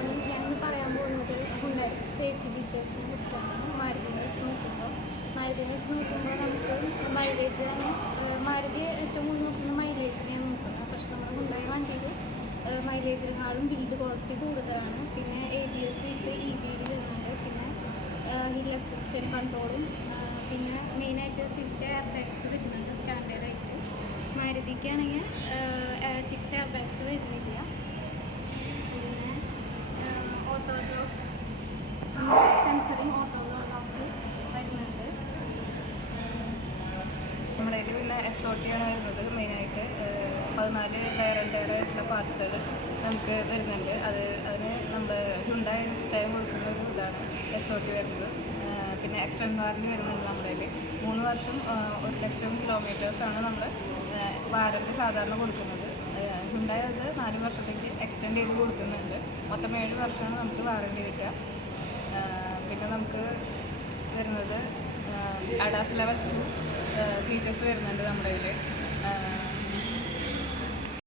Morning. ഞാൻ ഇന്ന് പറയാൻ പോകുന്നത് ഹുണ്ടായി സേഫ്റ്റി ഫീച്ചേഴ്സിനെ കുറിച്ചാണ്. മാരുതിനെ വെച്ച് നോക്കുമ്പോൾ നമുക്ക് മൈലേജാണ് മാരുതി ഏറ്റവും കൂടുതൽ നോക്കുന്ന മൈലേജിനെയാണ് നോക്കുന്നത്. പക്ഷെ നമ്മുടെ ഹുണ്ടായി വണ്ടിയിൽ മൈലേജിനെക്കാളും ബിൽഡ് ക്വാളിറ്റി കൂടുതലാണ്. പിന്നെ ABS വിത്ത് EBD വരുന്നുണ്ട്. പിന്നെ ഹിൽ അസിസ്റ്റൻറ്റ് കൺട്രോളും പിന്നെ മെയിനായിട്ട് 6 എയർ ബാഗ്സ് വരുന്നുണ്ട് സ്റ്റാൻഡേർഡായിട്ട്. മാരുതിക്കാണെങ്കിൽ 6 എയർ ബാഗ്സ് വരുന്നില്ല. പിന്നെ auto lock censoring auto lock വരുന്നുണ്ട്. നമ്മുടെ കയ്യിൽ പിന്നെ SOT ആണ് വരുന്നത്. മെയിനായിട്ട് 14 ടയറായിട്ടുള്ള പാർട്സുകൾ നമുക്ക് വരുന്നുണ്ട്. അതിന് നമ്മൾ ഹ്യുണ്ടായി ടൈം കൊടുക്കുന്ന ഒരു ഇതാണ് SOT വരുന്നത്. പിന്നെ എക്സ്റ്റൻഡ് വാറണ്ടി വരുന്നുണ്ട് നമ്മുടെ കയ്യിൽ. 3 വർഷം 1,00,000 കിലോമീറ്റേഴ്സാണ് നമ്മൾ വാറണ്ടി സാധാരണ കൊടുക്കുന്നത്. ഹ്യുണ്ടായി അത് 4 വർഷത്തേക്ക് എക്സ്റ്റെൻഡ് ചെയ്ത് കൊടുക്കുന്നുണ്ട്. മൊത്തം 7 വർഷമാണ് നമുക്ക് വാറണ്ടി കിട്ടുക. പിന്നെ നമുക്ക് വരുന്നത് ADAS Level 2 ഫീച്ചേഴ്സ് വരുന്നുണ്ട് നമ്മുടെ കയ്യിൽ.